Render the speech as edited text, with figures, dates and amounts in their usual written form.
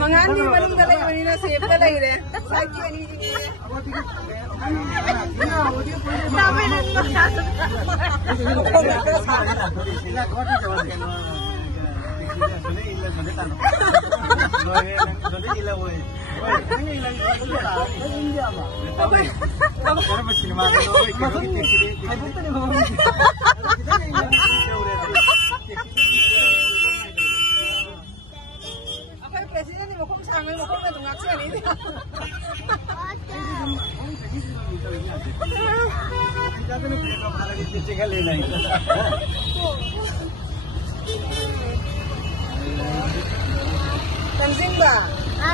Mangani maning dalay mani na safe ka lang rin. Saki ani. Sabi rin mo presiden mo kung saan mo kung natungak siya nito. Tansin ba?